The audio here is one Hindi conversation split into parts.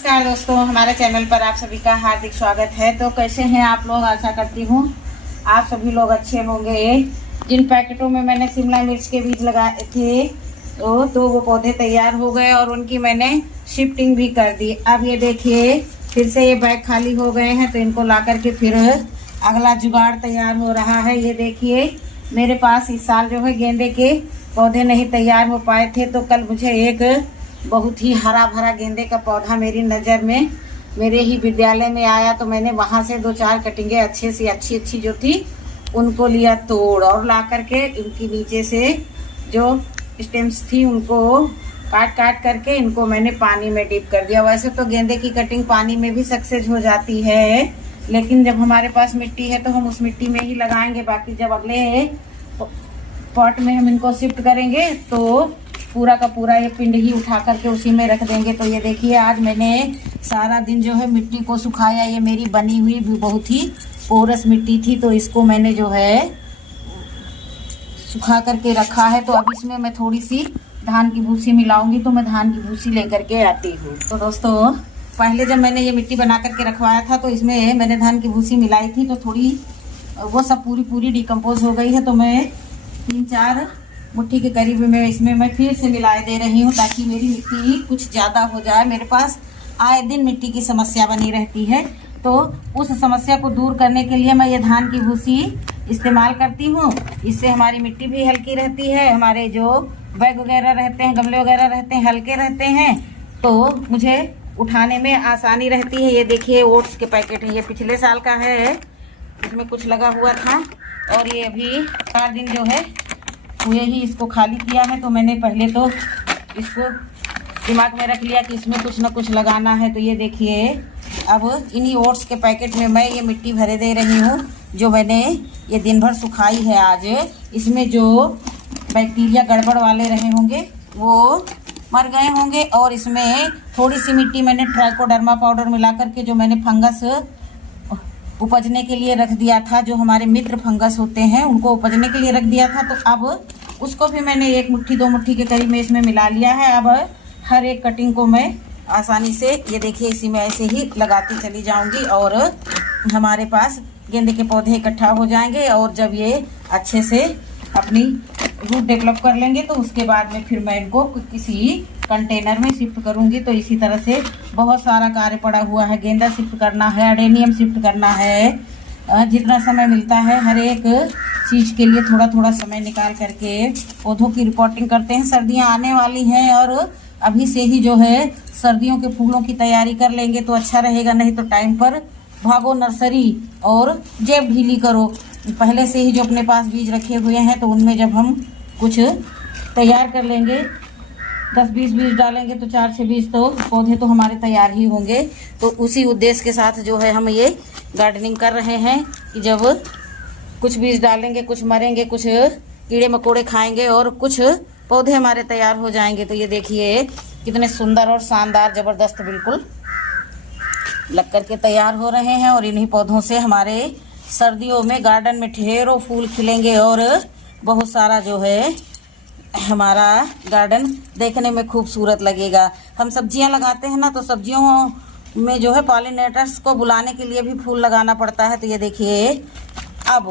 नमस्कार दोस्तों, हमारे चैनल पर आप सभी का हार्दिक स्वागत है। तो कैसे हैं आप लोग? आशा करती हूँ आप सभी लोग अच्छे होंगे। जिन पैकेटों में मैंने शिमला मिर्च के बीज लगाए थे तो वो पौधे तैयार हो गए और उनकी मैंने शिफ्टिंग भी कर दी। अब ये देखिए फिर से ये बैग खाली हो गए हैं, तो इनको ला करके फिर अगला जुगाड़ तैयार हो रहा है। ये देखिए मेरे पास इस साल जो है गेंदे के पौधे नहीं तैयार हो पाए थे, तो कल मुझे एक बहुत ही हरा भरा गेंदे का पौधा मेरी नज़र में मेरे ही विद्यालय में आया। तो मैंने वहाँ से 2-4 कटिंगे अच्छी जो थी उनको लिया तोड़, और ला करके इनकी नीचे से जो स्टेम्स थी उनको काट करके इनको मैंने पानी में डिप कर दिया। वैसे तो गेंदे की कटिंग पानी में भी सक्सेस हो जाती है, लेकिन जब हमारे पास मिट्टी है तो हम उस मिट्टी में ही लगाएंगे। बाकी जब अगले पॉट में हम इनको शिफ्ट करेंगे तो पूरा का पूरा ये पिंड ही उठा करके उसी में रख देंगे। तो ये देखिए आज मैंने सारा दिन जो है मिट्टी को सुखाया। ये मेरी बनी हुई भी बहुत ही पोरस मिट्टी थी, तो इसको मैंने जो है सुखा करके रखा है। तो अब इसमें मैं थोड़ी सी धान की भूसी मिलाऊंगी, तो मैं धान की भूसी लेकर के आती हूँ। तो दोस्तों पहले जब मैंने ये मिट्टी बना करके रखवाया था तो इसमें मैंने धान की भूसी मिलाई थी, तो थोड़ी वो सब पूरी डिकम्पोज हो गई है। तो मैं 3-4 मुट्ठी के करीब में इसमें मैं फिर से मिलाए दे रही हूँ, ताकि मेरी मिट्टी कुछ ज़्यादा हो जाए। मेरे पास आए दिन मिट्टी की समस्या बनी रहती है, तो उस समस्या को दूर करने के लिए मैं ये धान की भूसी इस्तेमाल करती हूँ। इससे हमारी मिट्टी भी हल्की रहती है, हमारे जो बैग वगैरह रहते हैं, गमले वगैरह रहते हैं, हल्के रहते हैं, तो मुझे उठाने में आसानी रहती है। ये देखिए ओट्स के पैकेट है, ये पिछले साल का है, इसमें कुछ लगा हुआ था, और ये अभी 4 दिन जो है हुए ही इसको खाली किया है। तो मैंने पहले तो इसको दिमाग में रख लिया कि इसमें कुछ ना कुछ लगाना है। तो ये देखिए अब इन्हीं ओट्स के पैकेट में मैं ये मिट्टी भरे दे रही हूँ, जो मैंने ये दिन भर सुखाई है। आज इसमें जो बैक्टीरिया गड़बड़ वाले रहे होंगे वो मर गए होंगे, और इसमें थोड़ी सी मिट्टी मैंने ट्राइकोडर्मा पाउडर मिला करके जो मैंने फंगस उपजने के लिए रख दिया था, जो हमारे मित्र फंगस होते हैं उनको उपजने के लिए रख दिया था, तो अब उसको भी मैंने 1 मुट्ठी 2 मुट्ठी के करीब में इसमें मिला लिया है। अब हर एक कटिंग को मैं आसानी से ये देखिए इसी में ऐसे ही लगाती चली जाऊंगी, और हमारे पास गेंदे के पौधे इकट्ठा हो जाएंगे। और जब ये अच्छे से अपनी रूट डेवलप कर लेंगे तो उसके बाद में फिर मैं इनको किसी कंटेनर में शिफ्ट करूंगी। तो इसी तरह से बहुत सारा कार्य पड़ा हुआ है। गेंदा शिफ्ट करना है, अडेनियम शिफ्ट करना है। जितना समय मिलता है हर एक चीज़ के लिए थोड़ा थोड़ा समय निकाल करके पौधों की रिपोर्टिंग करते हैं। सर्दियां आने वाली हैं, और अभी से ही जो है सर्दियों के फूलों की तैयारी कर लेंगे तो अच्छा रहेगा। नहीं तो टाइम पर भागो नर्सरी और जेब ढीली करो। पहले से ही जो अपने पास बीज रखे हुए हैं तो उनमें जब हम कुछ तैयार कर लेंगे, 10-20 बीज डालेंगे तो 4 से 20 तो पौधे तो हमारे तैयार ही होंगे। तो उसी उद्देश्य के साथ जो है हम ये गार्डनिंग कर रहे हैं कि जब कुछ बीज डालेंगे, कुछ मरेंगे, कुछ कीड़े मकोड़े खाएंगे, और कुछ पौधे हमारे तैयार हो जाएंगे। तो ये देखिए कितने सुंदर और शानदार ज़बरदस्त बिल्कुल लग करके तैयार हो रहे हैं। और इन्हीं पौधों से हमारे सर्दियों में गार्डन में ढेरों फूल खिलेंगे, और बहुत सारा जो है हमारा गार्डन देखने में खूबसूरत लगेगा। हम सब्जियां लगाते हैं ना, तो सब्जियों में जो है पॉलिनेटर्स को बुलाने के लिए भी फूल लगाना पड़ता है। तो ये देखिए अब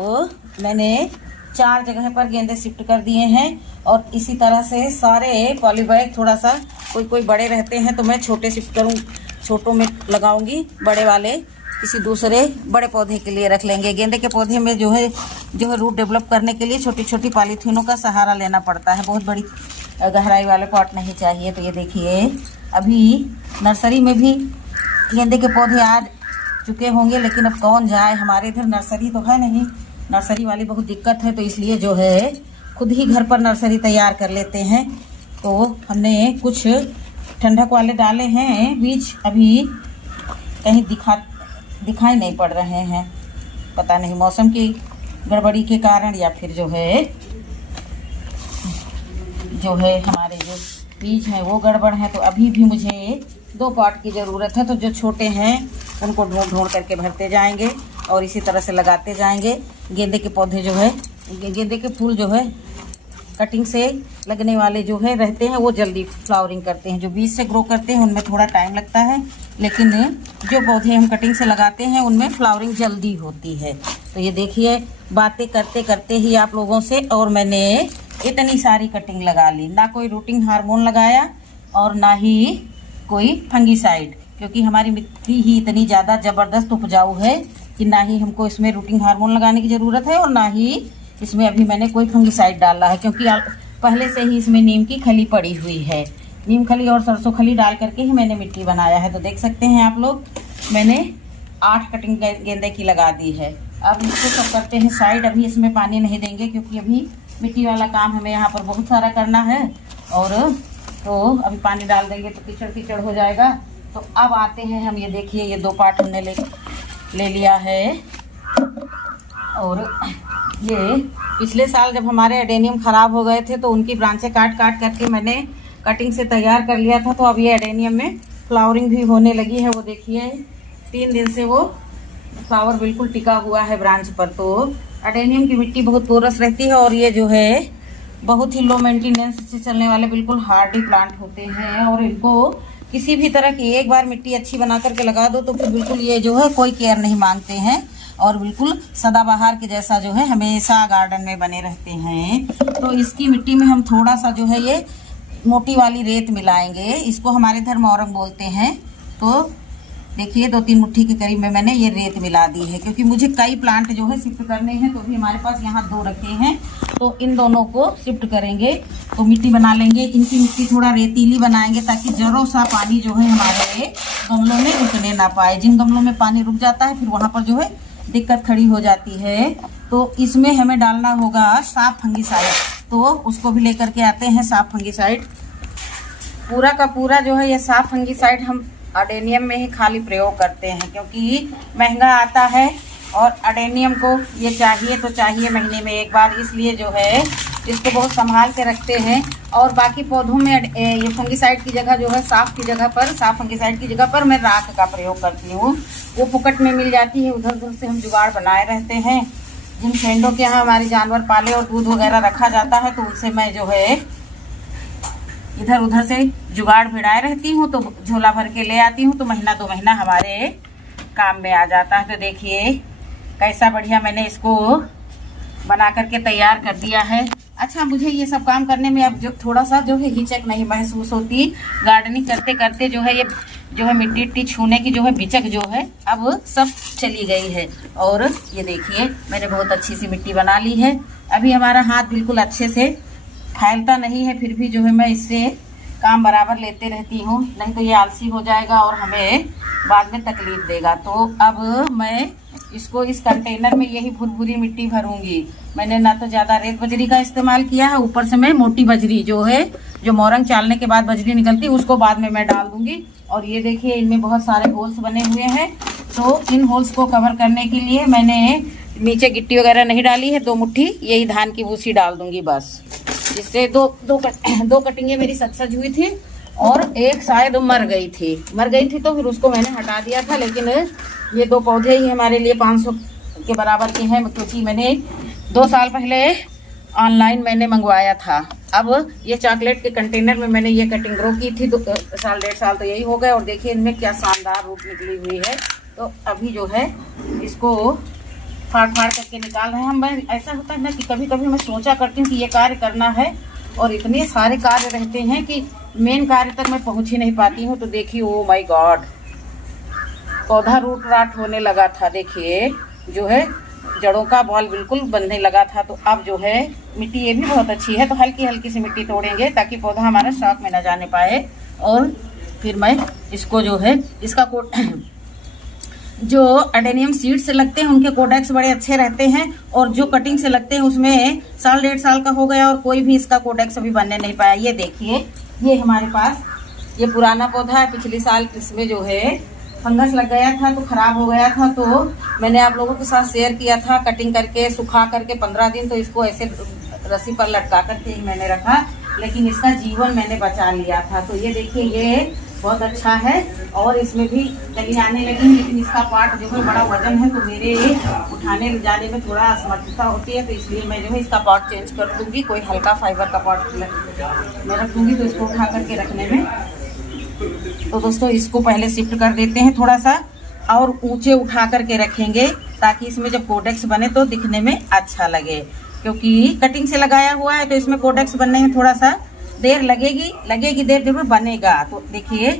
मैंने 4 जगह पर गेंदे शिफ्ट कर दिए हैं, और इसी तरह से सारे पॉलीबैग थोड़ा सा कोई बड़े रहते हैं तो मैं छोटे शिफ्ट करूँ, छोटों में लगाऊंगी, बड़े वाले किसी दूसरे बड़े पौधे के लिए रख लेंगे। गेंदे के पौधे में जो है रूट डेवलप करने के लिए छोटी छोटी पॉलीथीनों का सहारा लेना पड़ता है, बहुत बड़ी गहराई वाले पॉट नहीं चाहिए। तो ये देखिए अभी नर्सरी में भी गेंदे के पौधे आ चुके होंगे, लेकिन अब कौन जाए, हमारे इधर नर्सरी तो है नहीं, नर्सरी वाली बहुत दिक्कत है। तो इसलिए जो है खुद ही घर पर नर्सरी तैयार कर लेते हैं। तो हमने कुछ ठंडक वाले डाले हैं बीज, अभी कहीं दिखाई नहीं पड़ रहे हैं, पता नहीं मौसम की गड़बड़ी के कारण या फिर जो है हमारे जो बीज हैं वो गड़बड़ है। तो अभी भी मुझे 2 पॉट की ज़रूरत है। तो जो छोटे हैं उनको ढूंढ करके भरते जाएंगे, और इसी तरह से लगाते जाएंगे। गेंदे के पौधे जो है, गेंदे के फूल जो है कटिंग से लगने वाले जो है रहते हैं वो जल्दी फ्लावरिंग करते हैं। जो बीज से ग्रो करते हैं उनमें थोड़ा टाइम लगता है, लेकिन जो पौधे हम कटिंग से लगाते हैं उनमें फ्लावरिंग जल्दी होती है। तो ये देखिए, बातें करते करते ही आप लोगों से और मैंने इतनी सारी कटिंग लगा ली। ना कोई रूटिंग हार्मोन लगाया और ना ही कोई फंगीसाइड, क्योंकि हमारी मिट्टी ही इतनी ज़्यादा ज़बरदस्त उपजाऊ है कि ना ही हमको इसमें रूटिंग हार्मोन लगाने की ज़रूरत है और ना ही इसमें अभी मैंने कोई फंगीसाइड डाला है, क्योंकि पहले से ही इसमें नीम की खली पड़ी हुई है। नीम खली और सरसों खली डाल करके ही मैंने मिट्टी बनाया है। तो देख सकते हैं आप लोग, मैंने 8 कटिंग गेंदे की लगा दी है। अब इसको सब करते हैं साइड। अभी इसमें पानी नहीं देंगे क्योंकि अभी मिट्टी वाला काम हमें यहाँ पर बहुत सारा करना है, और तो अभी पानी डाल देंगे तो कीचड़ कीचड़ हो जाएगा। तो अब आते हैं हम, ये देखिए ये 2 पार्ट हमने ले लिया है। और ये पिछले साल जब हमारे एडेनियम ख़राब हो गए थे तो उनकी ब्रांचें काट काट करके मैंने कटिंग से तैयार कर लिया था। तो अब ये एडेनियम में फ्लावरिंग भी होने लगी है। वो देखिए 3 दिन से वो फ्लावर बिल्कुल टिका हुआ है ब्रांच पर। तो एडेनियम की मिट्टी बहुत पोरस रहती है और ये जो है बहुत ही लो मेंटेनेंस से चलने वाले बिल्कुल हार्डी प्लांट होते हैं। और इनको किसी भी तरह की एक बार मिट्टी अच्छी बना करके लगा दो तो फिर बिल्कुल ये जो है कोई केयर नहीं मांगते हैं और बिल्कुल सदाबहार के जैसा जो है हमेशा गार्डन में बने रहते हैं। तो इसकी मिट्टी में हम थोड़ा सा जो है ये मोटी वाली रेत मिलाएंगे। इसको हमारे इधर मोरंग बोलते हैं। तो देखिए 2-3 मुट्ठी के करीब में मैंने ये रेत मिला दी है, क्योंकि मुझे कई प्लांट जो है शिफ्ट करने हैं। तो भी हमारे पास यहाँ 2 रखे हैं, तो इन दोनों को शिफ्ट करेंगे तो मिट्टी बना लेंगे। इनकी मिट्टी थोड़ा रेतीली बनाएंगे ताकि जरो सा पानी जो है हमारे गमलों में रुकने ना पाए। जिन गमलों में पानी रुक जाता है फिर वहाँ पर जो है दिक्कत खड़ी हो जाती है। तो इसमें हमें डालना होगा साफ फंगीसाइड, तो उसको भी लेकर के आते हैं। साफ फंगीसाइड पूरा का पूरा जो है ये साफ फंगीसाइड हम एडेनियम में ही खाली प्रयोग करते हैं, क्योंकि महंगा आता है और एडेनियम को ये चाहिए तो चाहिए महीने में एक बार, इसलिए जो है इसको बहुत संभाल के रखते हैं। और बाकी पौधों में ये फंगीसाइड की जगह जो है साफ फंगीसाइड की जगह पर मैं राख का प्रयोग करती हूँ। वो फुकट में मिल जाती है, उधर उधर से हम जुगाड़ बनाए रहते हैं। जिन फ्रेंडों के यहाँ हमारे जानवर पाले और दूध वगैरह रखा जाता है तो उनसे मैं जो है इधर उधर से जुगाड़ भिड़ाए रहती हूँ, तो झोला भर के ले आती हूँ। तो महीना 2 महीना हमारे काम में आ जाता है। तो देखिए कैसा बढ़िया मैंने इसको बना करके तैयार कर दिया है। अच्छा, मुझे ये सब काम करने में अब जो थोड़ा सा जो है हिचक नहीं महसूस होती। गार्डनिंग करते करते जो है ये जो है मिट्टी छूने की जो है बिचक जो है अब सब चली गई है। और ये देखिए मैंने बहुत अच्छी सी मिट्टी बना ली है। अभी हमारा हाथ बिल्कुल अच्छे से फैलता नहीं है, फिर भी जो है मैं इससे काम बराबर लेते रहती हूँ, नहीं तो ये आलसी हो जाएगा और हमें बाद में तकलीफ देगा। तो अब मैं इसको इस कंटेनर में यही भुरभुरी मिट्टी भरूंगी। मैंने ना तो ज़्यादा रेत बजरी का इस्तेमाल किया है, ऊपर से मैं मोटी बजरी जो है जो मोरंग चालने के बाद बजरी निकलती है उसको बाद में मैं डाल दूंगी। और ये देखिए इनमें बहुत सारे होल्स बने हुए हैं, तो इन होल्स को कवर करने के लिए मैंने नीचे गिट्टी वगैरह नहीं डाली है। 2 मुट्ठी यही धान की भूसी डाल दूंगी बस, जिससे दो कटिंगें मेरी सक्सेस हुई थी और एक शायद मर गई थी तो फिर उसको मैंने हटा दिया था। लेकिन ये 2 पौधे ही हमारे लिए 500 के बराबर के हैं, क्योंकि मैंने 2 साल पहले ऑनलाइन मैंने मंगवाया था। अब ये चॉकलेट के कंटेनर में मैंने ये कटिंग ग्रो की थी, 2 साल 1.5 साल तो यही हो गए। और देखिए इनमें क्या शानदार रूप निकली हुई है। तो अभी जो है इसको फाड़ करके निकाल रहे हैं हम। ऐसा होता है ना कि कभी कभी मैं सोचा करती हूँ कि ये कार्य करना है और इतने सारे कार्य रहते हैं कि मेन कार्य तक मैं पहुँच ही नहीं पाती हूँ। तो देखिए ओ माय गॉड, पौधा रूट राट होने लगा था। देखिए जो है जड़ों का बॉल बिल्कुल बनने लगा था। तो अब जो है मिट्टी ये भी बहुत अच्छी है, तो हल्की हल्की सी मिट्टी तोड़ेंगे ताकि पौधा हमारा शॉक में न जाने पाए। और फिर मैं इसको जो है इसका जो एडेनियम सीड से लगते हैं उनके कोडेक्स बड़े अच्छे रहते हैं, और जो कटिंग से लगते हैं उसमें 1 साल 1.5 साल का हो गया और कोई भी इसका कोडेक्स अभी बनने नहीं पाया। ये देखिए ये हमारे पास ये पुराना पौधा है, पिछले साल इसमें जो है फंगस लग गया था तो खराब हो गया था। तो मैंने आप लोगों के साथ शेयर किया था, कटिंग करके सुखा करके 15 दिन तो इसको ऐसे रस्सी पर लटका करके ही मैंने रखा, लेकिन इसका जीवन मैंने बचा लिया था। तो ये देखिए ये बहुत अच्छा है। और इसमें भी कली आने लगी, लेकिन इसका पार्ट जो है बड़ा वजन है, तो मेरे उठाने ले जाने में थोड़ा असमर्थता होती है, तो इसलिए मैं जो है इसका पार्ट चेंज कर दूँगी। कोई हल्का फाइबर का पार्ट मैं रख दूँगी, तो इसको उठा करके रखने में। तो दोस्तों इसको पहले शिफ्ट कर देते हैं थोड़ा सा, और ऊंचे उठा करके रखेंगे, ताकि इसमें जब कोडेक्स बने तो दिखने में अच्छा लगे। क्योंकि कटिंग से लगाया हुआ है, तो इसमें कोडेक्स बनने में थोड़ा सा देर लगेगी देर जरूर बनेगा। तो देखिए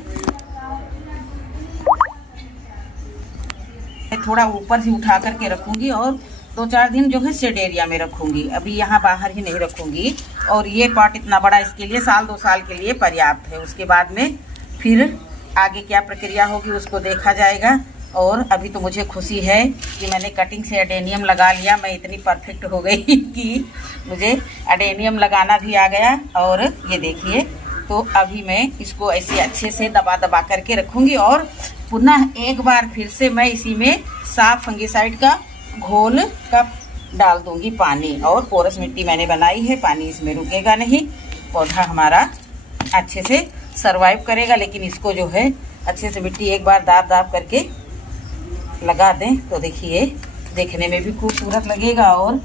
थोड़ा ऊपर से उठा करके रखूंगी, और 2-4 दिन जो है शेड एरिया में रखूंगी, अभी यहाँ बाहर ही नहीं रखूंगी। और ये पार्ट इतना बड़ा इसके लिए 1-2 साल के लिए पर्याप्त है। उसके बाद में फिर आगे क्या प्रक्रिया होगी उसको देखा जाएगा। और अभी तो मुझे खुशी है कि मैंने कटिंग से एडेनियम लगा लिया। मैं इतनी परफेक्ट हो गई कि मुझे एडेनियम लगाना भी आ गया। और ये देखिए, तो अभी मैं इसको ऐसे अच्छे से दबा दबा करके रखूंगी, और पुनः एक बार फिर से मैं इसी में साफ फंगिसाइड का घोल का डाल दूंगी पानी। और पोरस मिट्टी मैंने बनाई है, पानी इसमें रुकेगा नहीं, पौधा हमारा अच्छे से सरवाइव करेगा। लेकिन इसको जो है अच्छे से मिट्टी एक बार दाब दाब करके लगा दें, तो देखिए देखने में भी खूबसूरत लगेगा। और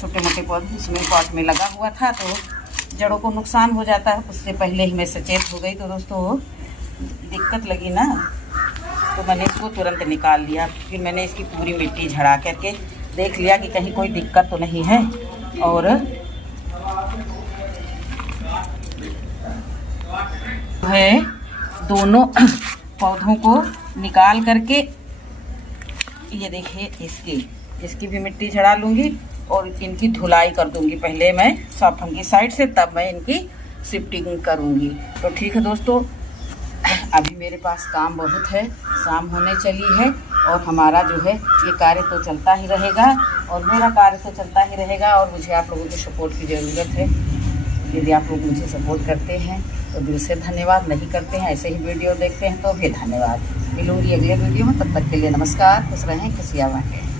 छोटे मोटे पौधे इसमें पॉट में लगा हुआ था, तो जड़ों को नुकसान हो जाता है, उससे पहले ही मैं सचेत हो गई। तो दोस्तों दिक्कत लगी ना, तो मैंने इसको तुरंत निकाल लिया। फिर मैंने इसकी पूरी मिट्टी झड़ा करके देख लिया कि कहीं कोई दिक्कत तो नहीं है। और है दोनों पौधों को निकाल करके, ये देखिए इसकी भी मिट्टी झड़ा लूँगी, और इनकी धुलाई कर दूँगी पहले मैं सॉफ्ट फंगिसाइड से, तब मैं इनकी शिफ्टिंग करूँगी। तो ठीक है दोस्तों, अभी मेरे पास काम बहुत है, शाम होने चली है, और हमारा जो है ये कार्य तो चलता ही रहेगा, और मेरा कार्य तो चलता ही रहेगा। और मुझे आप लोगों के सपोर्ट की ज़रूरत है। यदि आप लोग मुझे सपोर्ट करते हैं तो दिल से धन्यवाद, नहीं करते हैं ऐसे ही वीडियो देखते हैं तो भी धन्यवाद। मिलूंगी अगले वीडियो में, तब तक के लिए नमस्कार, खुश रहें, खुशियाँ बांटें।